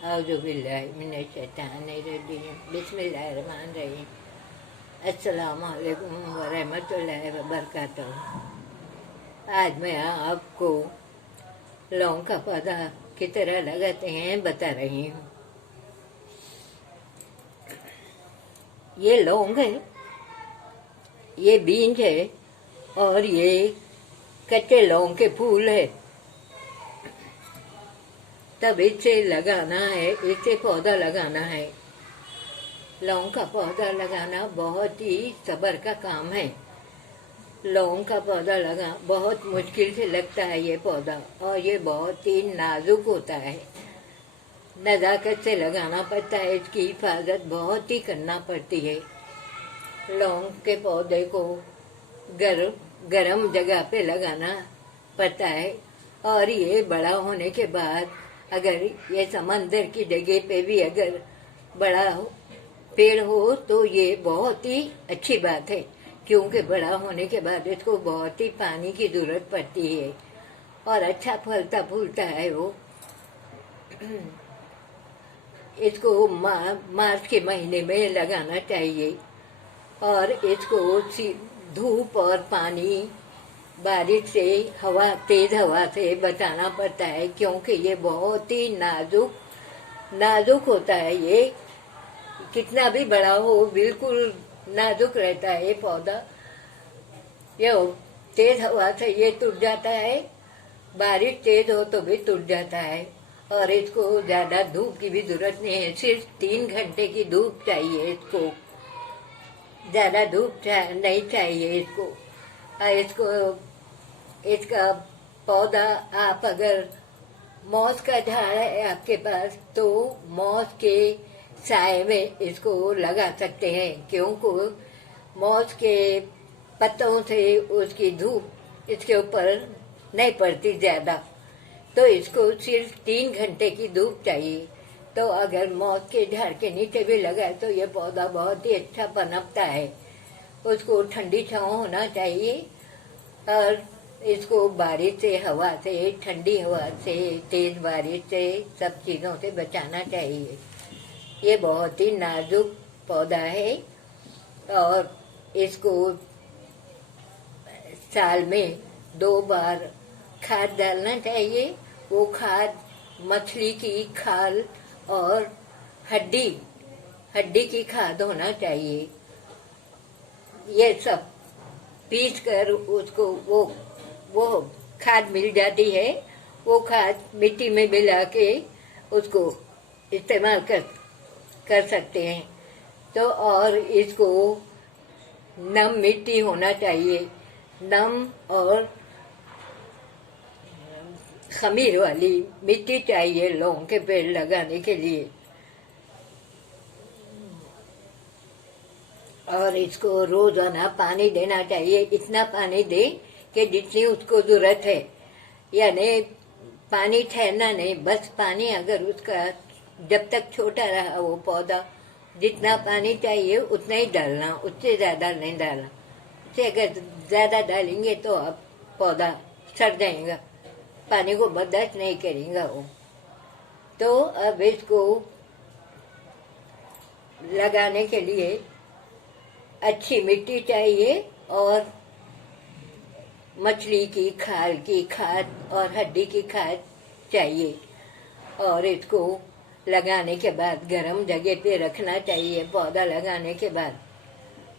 औज़ुबिल्लाहिमिनश्शैतानिर्रजीम बिस्मिल्लाहिर्रहमानिर्रहीम। अस्सलामु अलैकुम वरहमतुल्लाहि वबरकातुहू। आज मैं आपको लौंग का पौधा किस तरह लगाते हैं बता रही हूँ। ये लौंग है, ये बीज है और ये कच्चे लौंग के फूल है। तब इससे लगाना है, इससे पौधा लगाना है। लौंग का पौधा लगाना बहुत ही सब्र का काम है। लौंग का पौधा लगा बहुत मुश्किल से लगता है ये पौधा, और ये बहुत ही नाजुक होता है। नज़ाकत से लगाना पड़ता है, इसकी हिफाजत बहुत ही करना पड़ती है। लौंग के पौधे को गरम जगह पे लगाना पड़ता है, और ये बड़ा होने के बाद अगर ये समंदर की जगह पे भी अगर बड़ा पेड़ हो तो ये बहुत ही अच्छी बात है, क्योंकि बड़ा होने के बाद इसको बहुत ही पानी की जरूरत पड़ती है और अच्छा फलता फूलता है वो। इसको मार्च के महीने में लगाना चाहिए, और इसको धूप और पानी, बारिश से, तेज हवा से बचाना पड़ता है, क्योंकि ये बहुत ही नाजुक होता है। ये कितना भी बड़ा हो बिल्कुल नाजुक रहता है ये पौधा। ये तेज हवा से ये टूट जाता है, बारिश तेज हो तो भी टूट जाता है। और इसको ज्यादा धूप की भी जरूरत नहीं है, सिर्फ 3 घंटे की धूप चाहिए इसको, ज्यादा धूप नहीं चाहिए इसको। इसका पौधा आप अगर मौस का झाड़ है आपके पास तो मौस के साए में इसको लगा सकते हैं, क्योंकि मौस के पत्तों से उसकी धूप इसके ऊपर नहीं पड़ती ज्यादा। तो इसको सिर्फ 3 घंटे की धूप चाहिए। तो अगर मौस के झाड़ के नीचे भी लगाए तो ये पौधा बहुत ही अच्छा पनपता है। उसको ठंडी छांव होना चाहिए, और इसको बारिश से, हवा से, ठंडी हवा से, तेज बारिश से, सब चीजों से बचाना चाहिए। ये बहुत ही नाजुक पौधा है, और इसको साल में 2 बार खाद डालना चाहिए। वो खाद मछली की खाल और हड्डी की खाद होना चाहिए। ये सब पीस कर उसको वो खाद मिल जाती है। वो खाद मिट्टी में मिला के उसको इस्तेमाल कर सकते हैं। तो और इसको नम मिट्टी होना चाहिए, नम और खमीर वाली मिट्टी चाहिए लौंग के पेड़ लगाने के लिए। और इसको रोजाना पानी देना चाहिए, इतना पानी दे कि जितनी उसको जरूरत है। यानी पानी ठहरना नहीं, बस पानी अगर उसका जब तक छोटा रहा वो पौधा, जितना पानी चाहिए उतना ही डालना, उससे ज्यादा नहीं डालना। उससे अगर ज्यादा डालेंगे तो अब पौधा सड़ जाएगा, पानी को बर्दाश्त नहीं करेगा वो। तो अब इसको लगाने के लिए अच्छी मिट्टी चाहिए, और मछली की खाल की खाद और हड्डी की खाद चाहिए। और इसको लगाने के बाद गर्म जगह पे रखना चाहिए पौधा लगाने के बाद।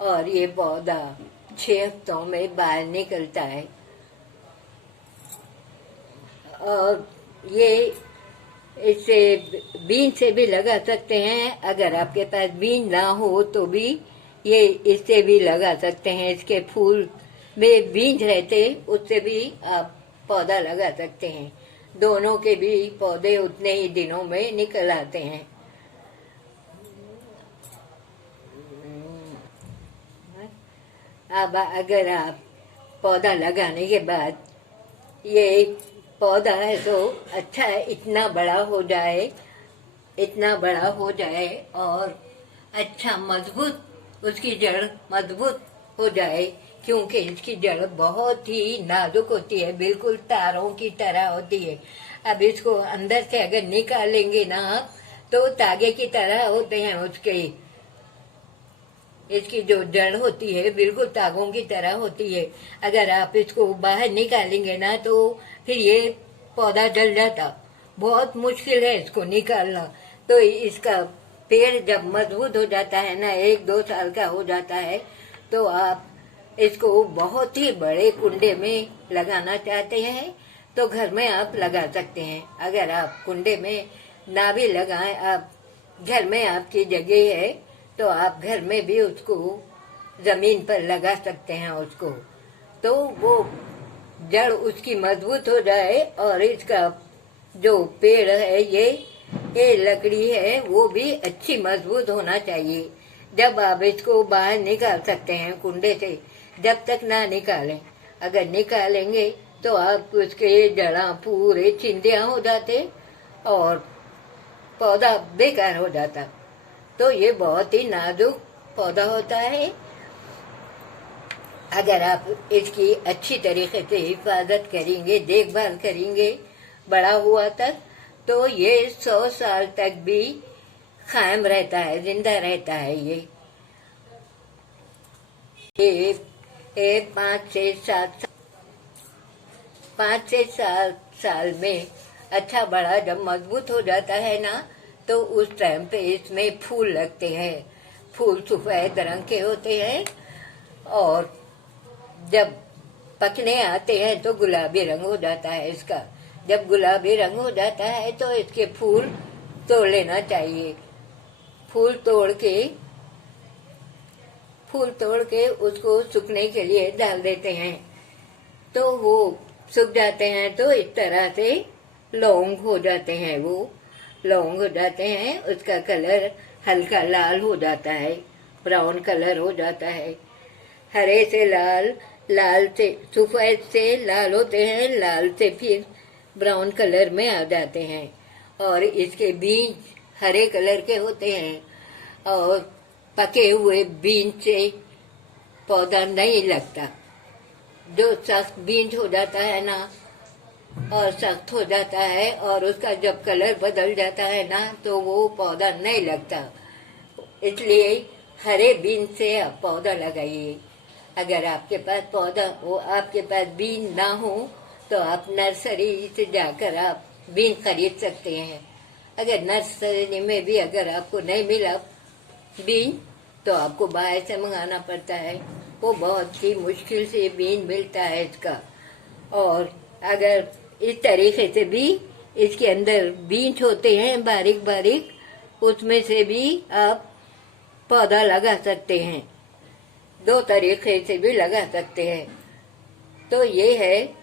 और ये पौधा 6 हफ्तों में बाहर निकलता है। और ये इससे बीज से भी लगा सकते हैं, अगर आपके पास बीज ना हो तो भी ये इससे भी लगा सकते हैं। इसके फूल में बीज रहते, उससे भी आप पौधा लगा सकते हैं। दोनों के भी पौधे उतने ही दिनों में निकल आते हैं। अब अगर आप पौधा लगाने के बाद ये पौधा है तो अच्छा है, इतना बड़ा हो जाए और अच्छा मजबूत, उसकी जड़ मजबूत हो जाए, क्योंकि इसकी जड़ बहुत ही नाजुक होती है, बिल्कुल तारों की तरह होती है। अब इसको अंदर से अगर निकालेंगे ना तो तागे की तरह होते हैं उसके, इसकी जो जड़ होती है बिल्कुल तागों की तरह होती है। अगर आप इसको बाहर निकालेंगे ना तो फिर ये पौधा जल जाता, बहुत मुश्किल है इसको निकालना। तो इसका पेड़ जब मजबूत हो जाता है ना, 1-2 साल का हो जाता है, तो आप इसको बहुत ही बड़े कुंडे में लगाना चाहते हैं तो घर में आप लगा सकते हैं। अगर आप कुंडे में ना भी लगाएं, आप घर में आपकी जगह है तो आप घर में भी उसको जमीन पर लगा सकते हैं उसको, तो वो जड़ उसकी मजबूत हो जाए। और इसका जो पेड़ है ये लकड़ी है वो भी अच्छी मजबूत होना चाहिए। जब आप इसको बाहर निकाल सकते हैं कुंडे से, जब तक ना निकालें, अगर निकालेंगे तो आप उसके जड़ा पूरे चिंदिया हो जाते और पौधा बेकार हो जाता। तो ये बहुत ही नाजुक पौधा होता है। अगर आप इसकी अच्छी तरीके से हिफाजत करेंगे, देखभाल करेंगे बड़ा हुआ तक, तो ये 100 साल तक भी कायम रहता है, जिंदा रहता है। ये 5 से 7 साल में अच्छा बड़ा जब मजबूत हो जाता है ना, तो उस टाइम पे इसमें फूल लगते हैं। फूल सफेद रंग के होते हैं और जब पकने आते हैं तो गुलाबी रंग हो जाता है इसका। जब गुलाबी रंग हो जाता है तो इसके फूल तोड़ लेना चाहिए। फूल तोड़ के उसको सूखने के लिए डाल देते हैं, तो वो सूख जाते हैं। तो इस तरह से लौंग हो जाते हैं, वो लौंग हो जाते हैं। उसका कलर हल्का लाल हो जाता है, ब्राउन कलर हो जाता है। हरे से लाल, लाल से सफेद से लाल होते हैं, लाल से फिर ब्राउन कलर में आ जाते हैं। और इसके बीज हरे कलर के होते हैं और पके हुए बीज से पौधा नहीं लगता। जो सख्त बीज हो जाता है ना और सख्त हो जाता है और उसका जब कलर बदल जाता है ना, तो वो पौधा नहीं लगता। इसलिए हरे बीज से आप पौधा लगाइए। अगर आपके पास बीज ना हो तो आप नर्सरी से जाकर आप बीज खरीद सकते हैं। अगर नर्सरी में भी अगर आपको नहीं मिला बीज तो आपको बाहर से मंगाना पड़ता है, वो बहुत ही मुश्किल से बीज मिलता है इसका। और अगर इस तरीके से भी इसके अंदर बीज होते हैं बारीक बारीक, उसमें से भी आप पौधा लगा सकते हैं। 2 तरीके से भी लगा सकते हैं। तो ये है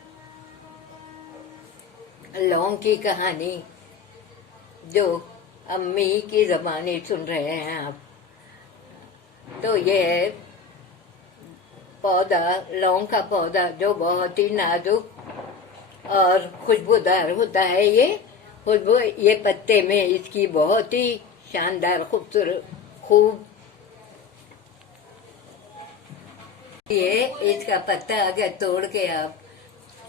लौंग की कहानी जो अम्मी की ज़बानी सुन रहे हैं आप। तो ये है पौधा, लौंग का पौधा जो बहुत ही नाजुक और खुशबूदार होता है। ये पत्ते में इसकी बहुत ही शानदार खूब ये इसका पत्ता अगर तोड़ के आप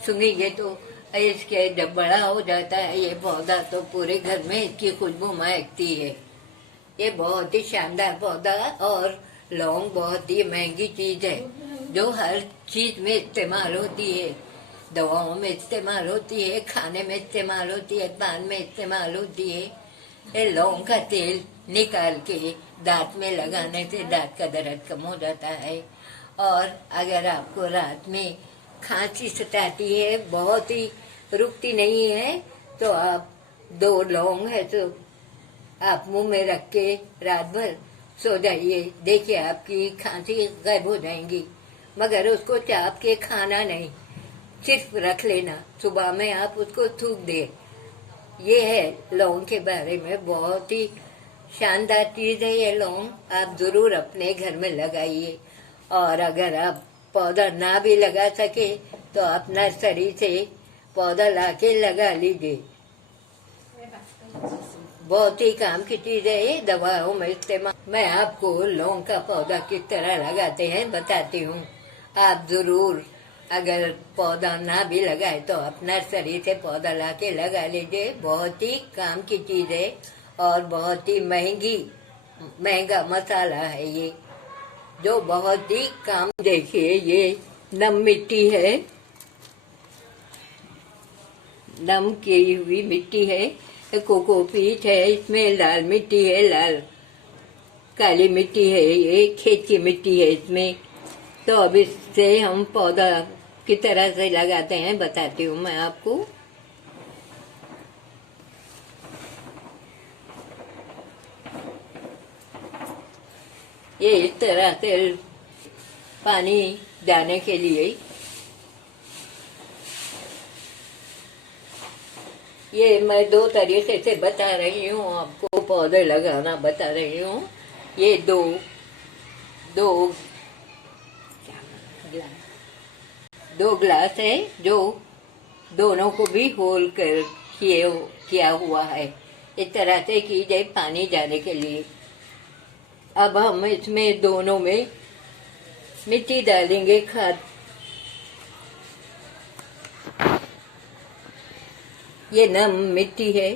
सूंघेंगे तो इसके जब बड़ा हो जाता है ये पौधा, तो पूरे घर में इसकी खुशबू महकती है। ये बहुत ही शानदार पौधा। और लौंग बहुत ही महंगी चीज है जो हर चीज में इस्तेमाल होती है। दवाओं में इस्तेमाल होती है, खाने में इस्तेमाल होती है, पान में इस्तेमाल होती है। ये लौंग का तेल निकाल के दांत में लगाने से दांत का दर्द कम हो जाता है। और अगर आपको रात में खांसी सताती है, बहुत ही रुकती नहीं है, तो आप 2 लौंग है तो आप मुंह में रख के रात भर सो जाइए, देखिए आपकी खांसी गायब हो जाएंगी। मगर उसको चाप के खाना नहीं, सिर्फ रख लेना, सुबह में आप उसको थूक दे। ये है लौंग के बारे में, बहुत ही शानदार चीज है ये लौंग। आप जरूर अपने घर में लगाइए। और अगर आप पौधा ना भी लगा सके तो आप नर्सरी से पौधा लाके लगा लीजिए। बहुत ही काम की चीज है ये, दवाओं में इस्तेमाल। मैं आपको लौंग का पौधा किस तरह लगाते हैं बताती हूँ। आप जरूर अगर पौधा ना भी लगाए तो आप नर्सरी से पौधा लाके लगा लीजिए। बहुत ही काम की चीज है और बहुत ही महंगा मसाला है ये, जो बहुत ही काम। देखिए ये नम मिट्टी है, नम की हुई मिट्टी है, कोकोपीट है, इसमें लाल मिट्टी है, काली मिट्टी है, ये खेत की मिट्टी है इसमें। तो अब इससे हम पौधा किस तरह से लगाते हैं बताती हूँ मैं आपको। ये इस तरह से पानी डालने के लिए ये मैं 2 तरीके से बता रही हूँ आपको, पौधे लगाना बता रही हूँ। ये दो ग्लास है, जो दोनों को भी होल कर किया हुआ है, इस तरह से की जाए पानी जाने के लिए। अब हम इसमें दोनों में मिट्टी डालेंगे, खाद। ये नम मिट्टी है,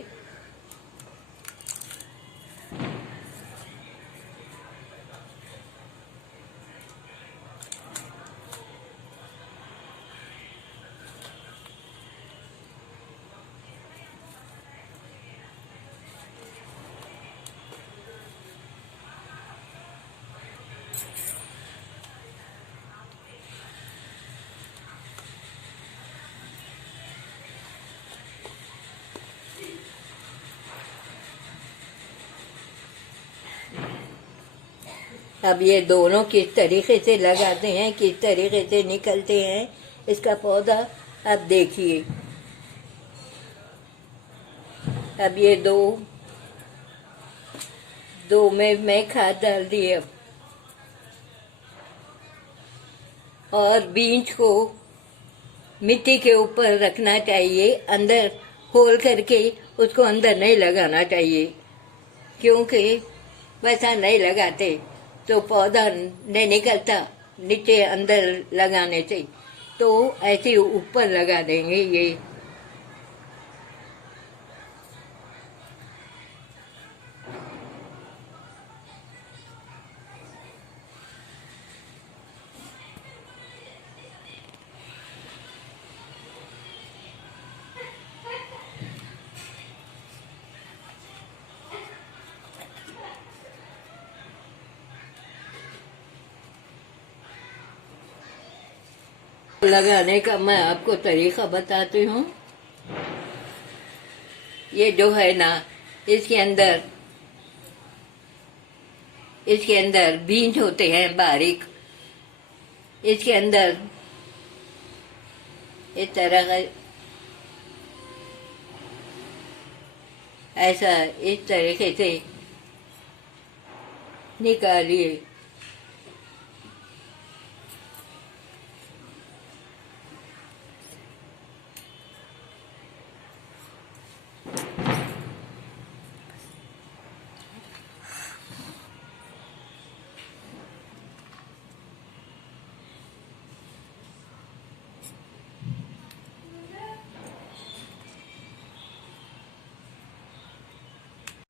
अब ये दोनों किस तरीके से लगाते हैं, किस तरीके से निकलते हैं इसका पौधा, अब देखिए। अब ये दो में मैं खाद डाल दी अब, और बीज को मिट्टी के ऊपर रखना चाहिए, अंदर होल करके उसको अंदर नहीं लगाना चाहिए, क्योंकि वैसा नहीं लगाते तो पौधा नहीं निकलता नीचे अंदर लगाने से। तो ऐसे ऊपर लगा देंगे ये। लगाने का मैं आपको तरीका बताती हूँ। ये जो है ना, इसके अंदर बीज होते हैं बारीक, इसके अंदर इस तरह का ऐसा इस तरीके से निकालिए।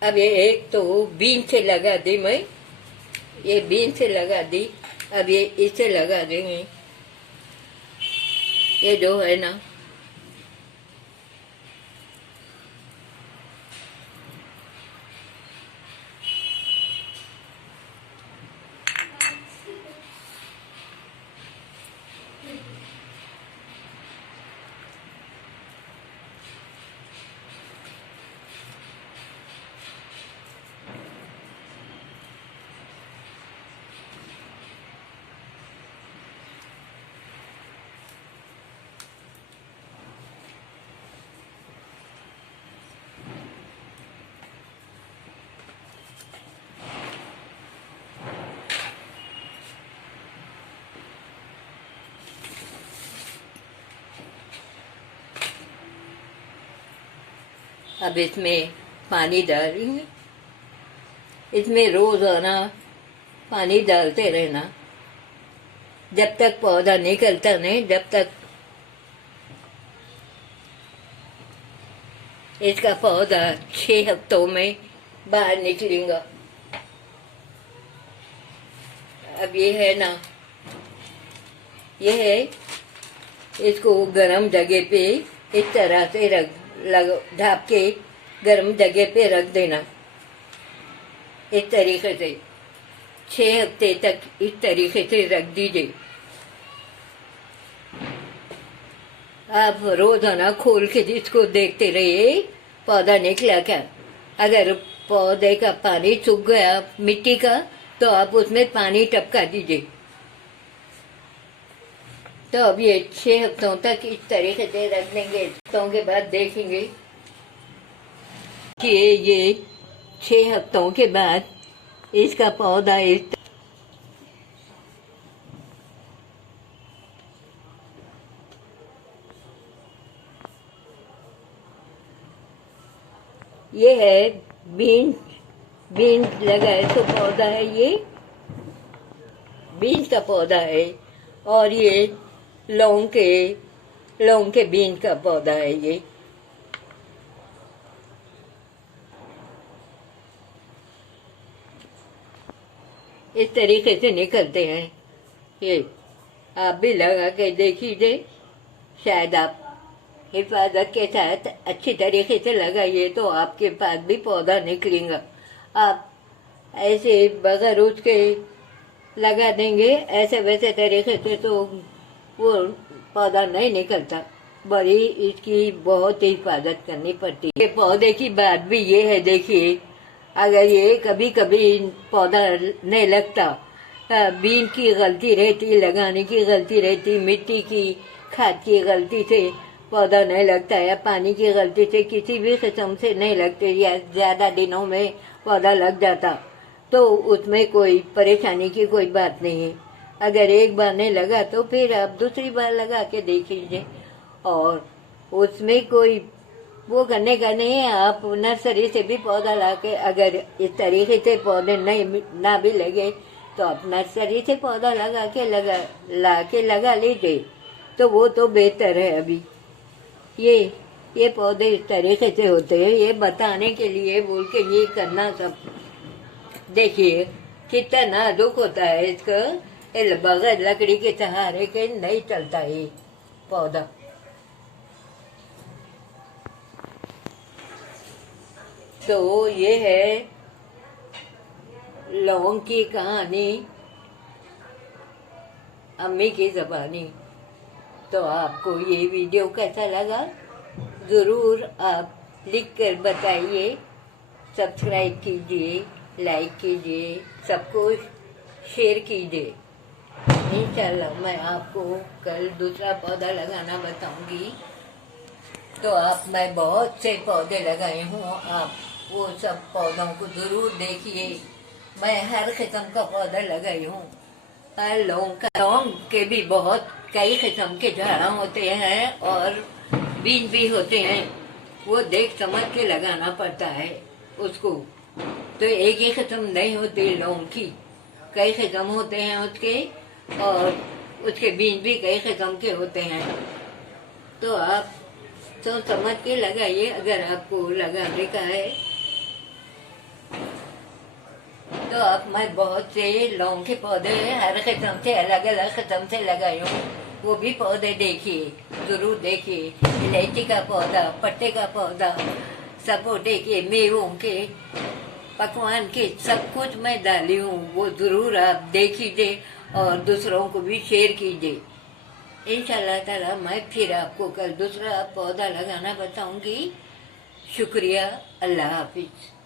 अब ये एक तो बीन से लगा दी मैं, ये बीन से लगा दी। अब ये इसे लगा देंगे, ये जो है ना, अब इसमें पानी डालेंगे। इसमें रोजाना पानी डालते रहना जब तक पौधा निकलता नहीं, जब तक इसका पौधा 6 हफ्तों में बाहर निकलेगा। अब ये है ना, ये है, इसको गरम जगह पे इस तरह से ढाप के गरम जगह पे रख देना। इस तरीके से 6 हफ्ते तक इस तरीके से रख दीजिए। आप रोजाना खोल के इसको देखते रहिए पौधा निकला क्या। अगर पौधे का पानी सूख गया मिट्टी का, तो आप उसमें पानी टपका दीजिए। तो अब ये 6 हफ्तों तक इस तरीके से रख देंगे। हफ्तों के बाद देखेंगे कि ये 6 हफ्तों के बाद इसका पौधा ये है बीन्स। बीन्स लगा है तो पौधा है, ये बीन्स का पौधा है। और ये लौंग के बीन्स का पौधा है। ये इस तरीके से निकलते हैं। ये आप भी लगा के देखिए, शायद आप हिफाजत के साथ अच्छी तरीके से लगाइए तो आपके पास भी पौधा निकलेगा। आप ऐसे बगैर उसके लगा देंगे ऐसे वैसे तरीके से तो वो पौधा नहीं निकलता। बड़ी इसकी बहुत हिफाजत करनी पड़ती है। पौधे की बात भी ये है, देखिए अगर ये कभी कभी पौधा नहीं लगता, बीन की गलती रहती, लगाने की गलती रहती, मिट्टी की खाद की गलती से पौधा नहीं लगता, या पानी की गलती से किसी भी किस्म से नहीं लगते, या ज्यादा दिनों में पौधा लग जाता, तो उसमें कोई परेशानी की कोई बात नहीं है। अगर एक बार नहीं लगा तो फिर आप दूसरी बार लगा के देख लीजिए, और उसमें कोई वो करने का नहीं है। आप नर्सरी से भी पौधा लाके, अगर इस तरीके से पौधे नहीं ना भी लगे तो आप नर्सरी से पौधा लगा लीजिए, तो वो तो बेहतर है। अभी ये पौधे इस तरीके से होते हैं, ये बताने के लिए बोल के ये करना सब। देखिए कितना नाजुक होता है इसका, बगैर लकड़ी के सहारे के नहीं चलता ये पौधा। तो ये है लौंग की कहानी, अम्मी की ज़बानी। तो आपको ये वीडियो कैसा लगा ज़रूर आप लिख कर बताइए। सब्सक्राइब कीजिए, लाइक कीजिए, सबको शेयर कीजिए। इंशाल्लाह मैं आपको कल दूसरा पौधा लगाना बताऊंगी। तो मैं बहुत से पौधे लगाए हूँ, आप वो सब पौधों को जरूर देखिए। मैं हर किस्म का पौधा लगाई हूँ। लौंग के भी बहुत कई किस्म के झाड़ा होते हैं और बीज भी होते हैं, वो देख समझ के लगाना पड़ता है उसको। तो एक ही किस्म नहीं होती लौंग की, कई किस्म होते हैं उसके, और उसके बीज भी कई किस्म के होते हैं। तो आप सोच समझ के लगाइए अगर आपको लगाने का है। तो मैं बहुत से लौंग के पौधे हर किस्म से अलग अलग किस्म से लगाई हूँ, वो भी पौधे देखिए, जरूर देखिए। इलायची का पौधा, पत्ते का पौधा, सपोटे के, मेवों के, पकवान के, सब कुछ मैं डाली हूँ, वो जरूर आप देखिए और दूसरों को भी शेयर कीजिए। इंशाल्लाह ताला मैं फिर आपको कल दूसरा पौधा लगाना बताऊंगी। शुक्रिया, अल्लाह हाफिज।